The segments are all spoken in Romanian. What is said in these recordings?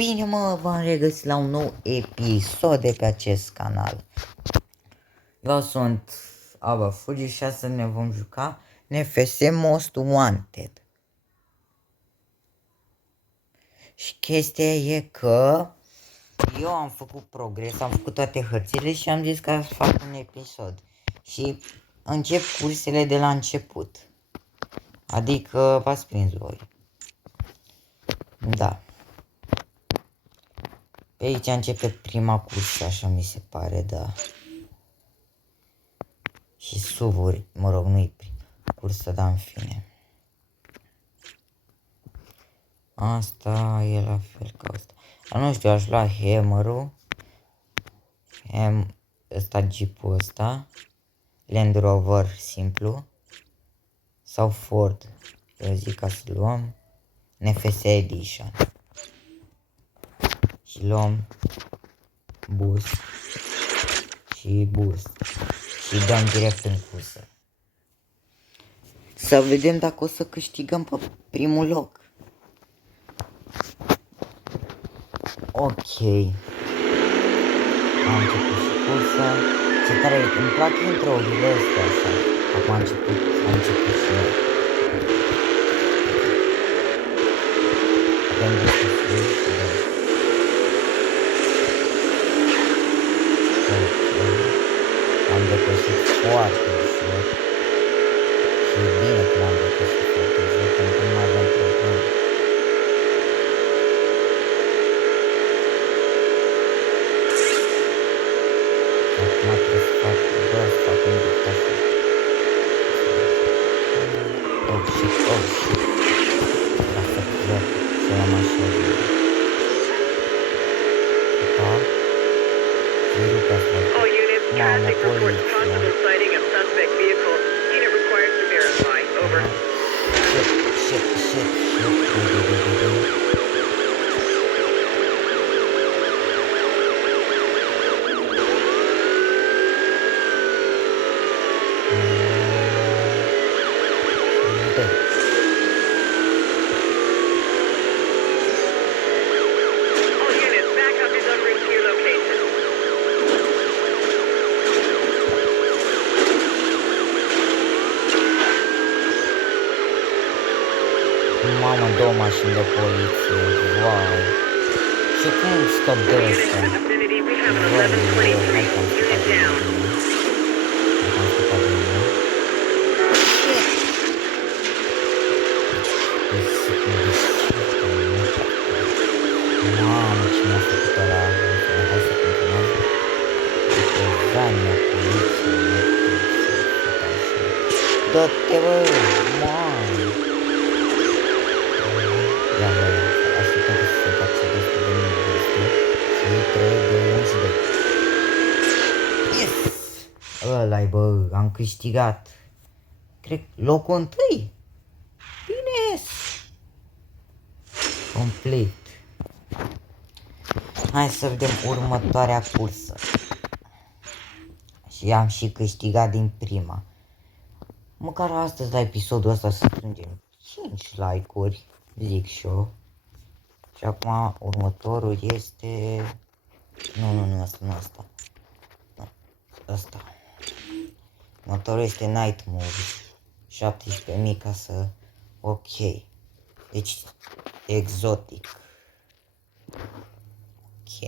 Bine mă, v-am regăsit la un nou episod de pe acest canal. Eu sunt Ava Fugi și astăzi ne vom juca NFS Most Wanted. Și chestia e că eu am făcut progres, am făcut toate hărțile și am zis că să fac un episod. Și încep cursele de la început. Adică v-ați prins voi. Da. Pe aici începe prima cursă, așa mi se pare, da. Și suvuri, mă rog, nu-i prima cursă, dar în fine. Asta e la fel ca asta. Dar nu știu, aș lua Hammer-ul. Ăsta, Jeep-ul ăsta. Land Rover simplu. Sau Ford. Eu zic ca să luăm NFS Edition. Și luăm Boost. Și Boost. Și dăm direct în cursă. Să vedem dacă o să câștigăm pe primul loc. Ok. Am început și cursa. Ce tare, îmi plac intro-urile astea așa. Acum am început și noi. Avem discuții și de... Ok. Am depășit foarte ușor. Și e bine că l-am depășit foarte ușor, pentru că nu mai avem probleme. Acum trebuie să fac, un dictatul. Oh shit. Lasă plec, să am așa de... Da? Îi rupe asta. Mamă, poliția. Shit. Mamă, două mașini de poliție, wow! Și cum scap de ăsta? Hai că am scăpat de mine. Mamă, ce mi-a făcut ăla? Hai să continuăm. După zania poliției, dă-te bă, mamă! Ia, așteptăm că se întoarce destul de mult și 3, 2, 1 și 2. Yes! Ăla-i bă, am câștigat. Cred locul întâi. Bine! Complet. Hai să vedem următoarea cursă. Și am și câștigat din prima. Măcar astăzi la episodul ăsta să strângem 5 like-uri, zic și eu. Și acum următorul este... Nu, ăsta. Nu, ăsta. Următorul este Night Movie. 17.000 ca să... Ok. Deci, exotic. Ok.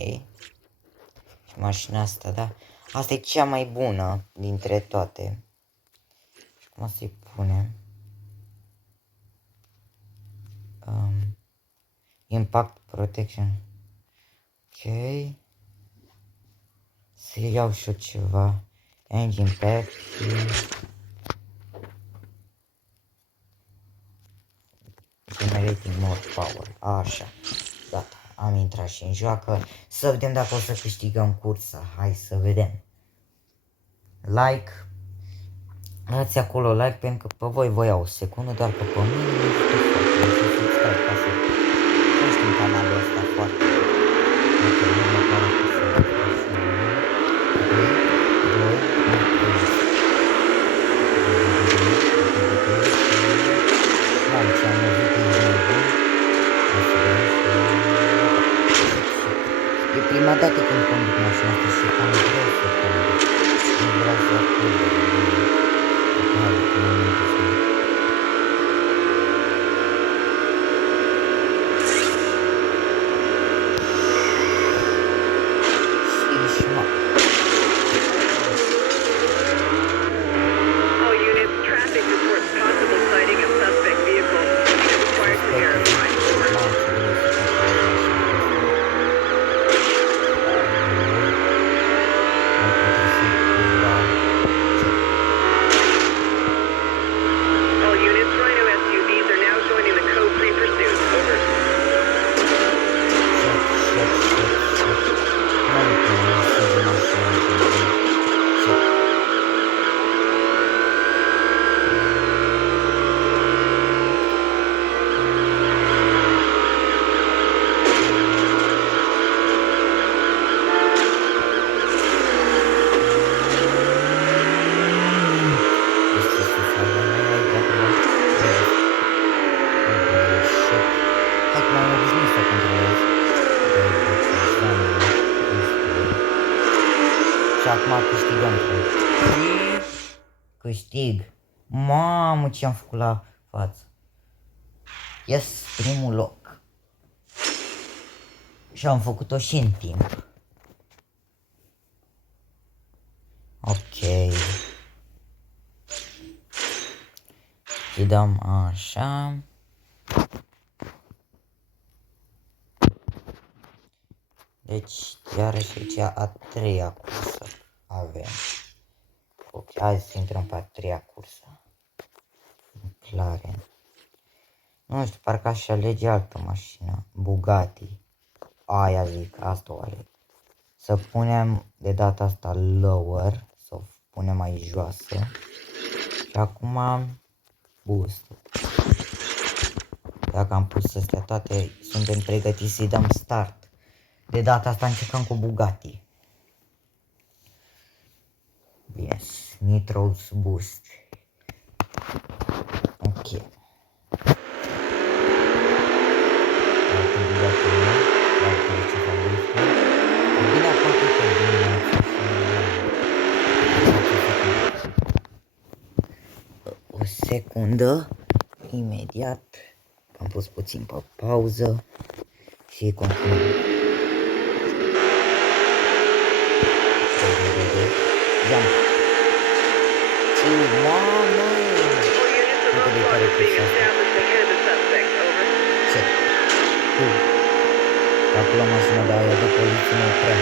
Și mașina asta, da? Asta e cea mai bună dintre toate. Și cum să-i punem? Impact Protection. Ok. Să iau și eu ceva. Engine Pack. Generating more power. Așa. Gata. Am intrat și în joacă. Să vedem dacă o să câștigăm cursa. Hai să vedem. Like. Dați acolo like pentru că pe voi vă iau o secundă, doar că pe mine nu știu foarte. Și subscribe ca să crești în canalul ăsta foarte. Ok, următoarea cursă. 2, 1, 3. Mamă, ce am lovit, ești nebun. prima dată când conduc mașina asta și cam greu să conduc. Nu vreau să acord de mine. Hai, că nu am obișnuit. Și mă. All units, traffic reports possible sighting of suspect vehicle. Unit required to verify. Over. All units, Rhino SUVs are now joining the Co-3 pursuit. Over. Și acum câștigăm, cred. Câștig. Mamă, ce am făcut la față. Yes, primul loc. Și am făcut-o și în timp. Ok. Și dăm așa. Deci, iarăși aici a treia cursă avem. Ok, hai să intrăm pe a treia cursă. McLaren. Nu știu, parcă aș alege altă mașină. Bugatti. Aia zic, asta o aleg. Să punem de data asta lower. Să o punem mai joasă. Și acum boost. Dacă am pus astea toate, suntem pregătiți să-i dăm start. De data asta încercăm cu Bugatti. Bine, Nitro's Boost. Ok. Bine, poate că o secundă. Imediat. Am pus puțin pe pauză. Și continuăm. Jump. Ce mamă! Uite de care cursă asta. Ce? Acolo mașina de aia de poliție nu prea.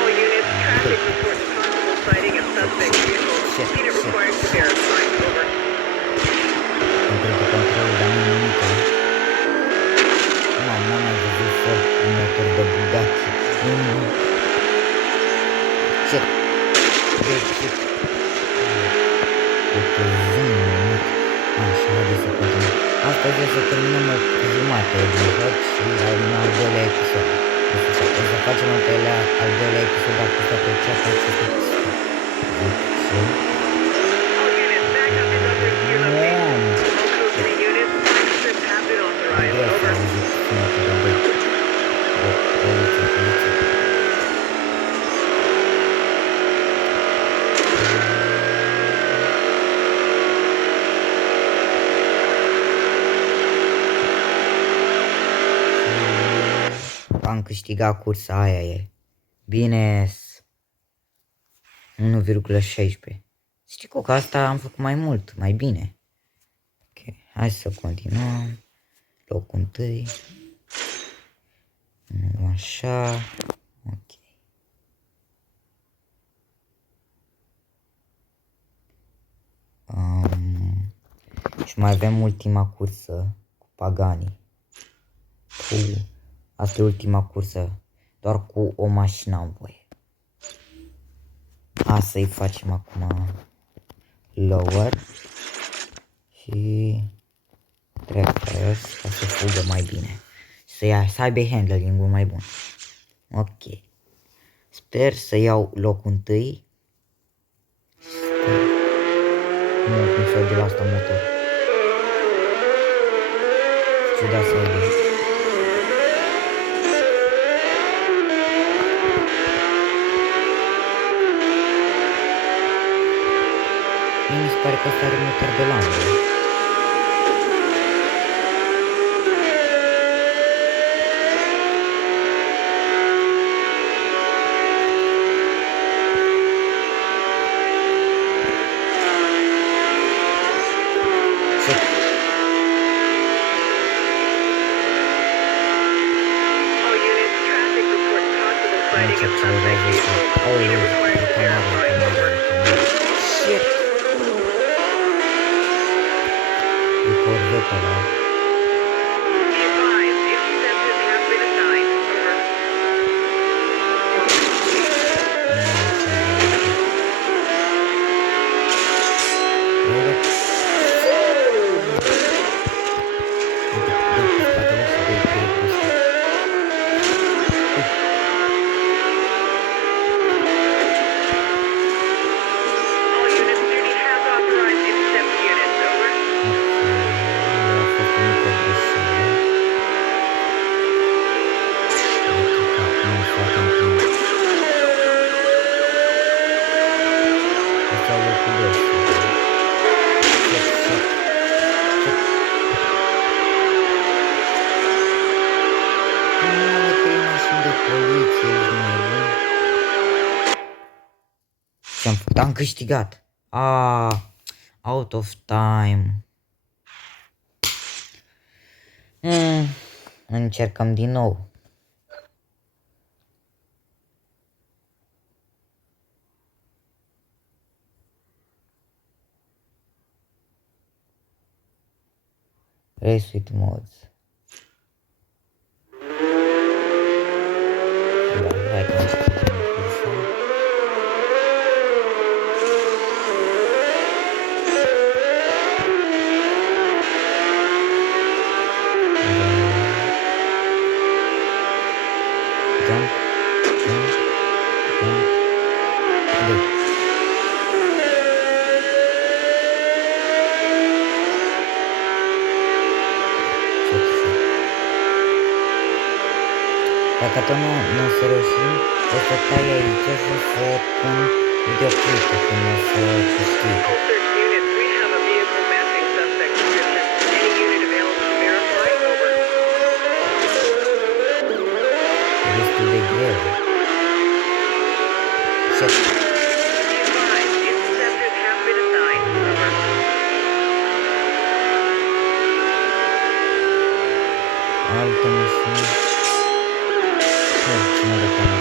All units, traffic reports possible sighting of suspect vehicle. Unit required to verify. Over. Control, dar nu nimic. N-am mai văzut Ford cu motor de Bugatti. Ce? Uite, nimic. Așa, haideți să continuăm. Astăzi o să terminăm o jumătate din joc și în al doilea episod. O să facem al doilea episod dacă toate ce face cu All units, backup is under your location. All Co-3 units, flight trips have been authorized. Over. Am câștigat cursa aia e. Bine. 1,16. Știi că asta am făcut mai mult, mai bine. Ok, hai să continuăm. Locul întâi. Așa. Ok. Și mai avem ultima cursă cu Pagani. Asta e ultima cursă. Doar cu o mașină am voie. Asta îi facem acum lower. Și reverse ca să fugă mai bine. Să aibă handling-ul mai bun. Ok. Sper să iau locul întâi. Cum se aude la asta motor. Ciudat se aude. Mie mi se pare că asta are motor de Lambo. All units, traffic reports possible sighting of suspect vehicle. Unit required to verify. Over. Shit! E corveta ăla. Be advised, interceptors have been assigned. Over. All units, duty has authorized intercept units. Over. Ce-am făcut? Am câștigat. Out of time. Încercăm din nou. Race with mods. Da, hai că am scris în cursă. Jump, jump, jump. Dă. Dacă tot nu o să reușim, o să tai aici și o să pun videoclipul când o să câștig. All search units, we have a vehicle matching suspect description. Any unit available to verify. Over. E destul de greu. Și Be advised, interceptors have been assigned. Over. altă mașină. Cine reclamă?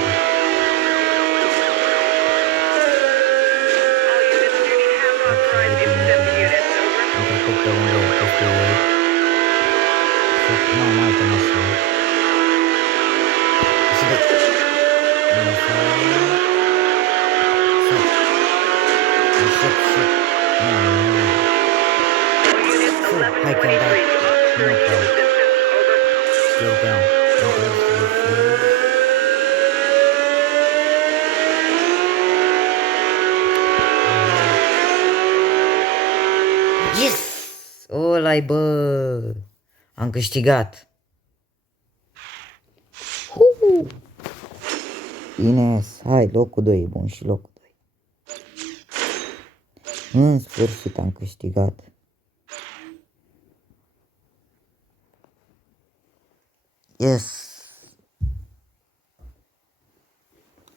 All units, duty has authorized intercept units. Over. Am trecut pe lângă peste ei. Nu am altă mașină. Și de... Nu All units, Hai că am 1123 dat. to officer Nu immediate assistance. Over. pierdeam. Yes! Ăla-i, bă! Am câștigat! Ines, hai, locul 2 e bun și locul 2. În sfârșit am câștigat. Yes!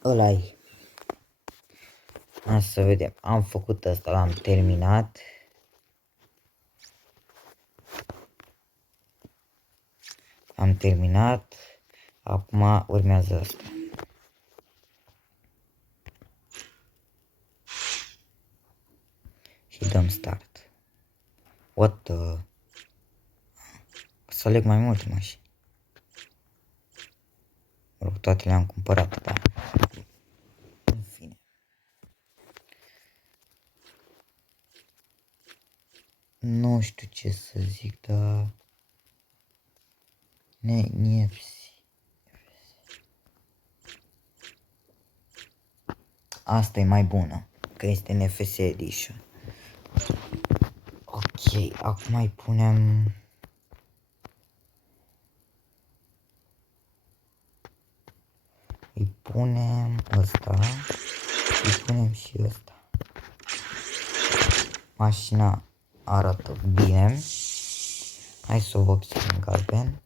Ăla-i. Hai să vedem. Am făcut asta, l-am terminat. Am terminat. Acum urmează asta. Și dăm start. What the... Să aleg mai multe mașini. Mă rog, toate le-am cumpărat, da. În fine. Nu știu ce să zic, dar... Nefsi. Asta e mai bună, că este NFC Edition. Ok, acum îi punem... Îi punem ăsta. Îi punem și ăsta. Mașina arată bine. Hai să o vopsim în galben.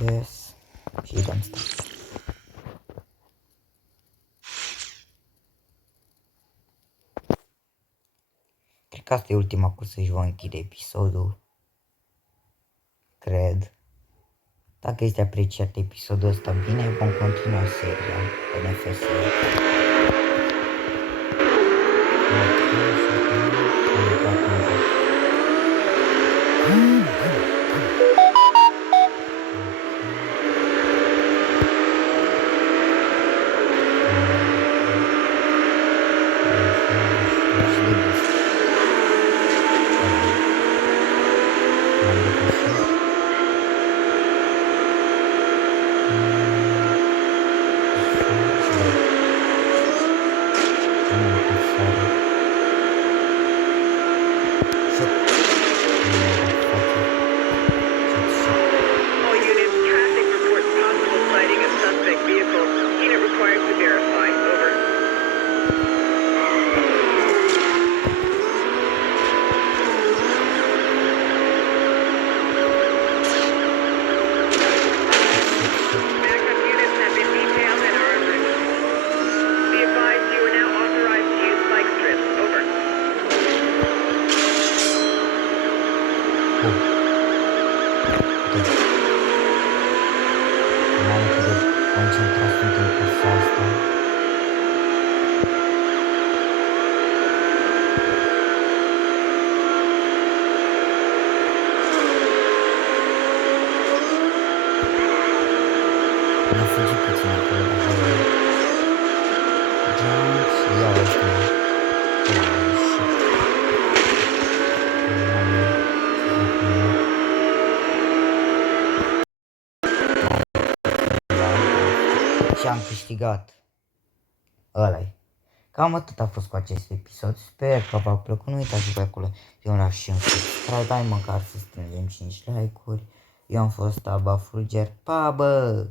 Yes. Și îi dăm start. Cred că asta e ultima cursă și vom închide episodul. Cred. Dacă este apreciat episodul ăsta bine, vom continua seria NFS. All units, traffic reports possible sighting of suspect vehicle. Unit required to verify. Over. Backup units have been detailed and are en route. Be advised you are now authorized to use bike strips. Over. Mamă, cât de concentrat sunt în cursa asta. Mi-a fugit puțin acolo, dar hai. Jump și iau ăsta. Și am câștigat. Ăla-i. Cam atât a fost cu acest episod. Sper că v-a plăcut. Nu uitați pe acolo de un like și un subscribe. Dai măcar să strângem 5 like-uri. Eu am fost Aba Fulger. Pa, bă!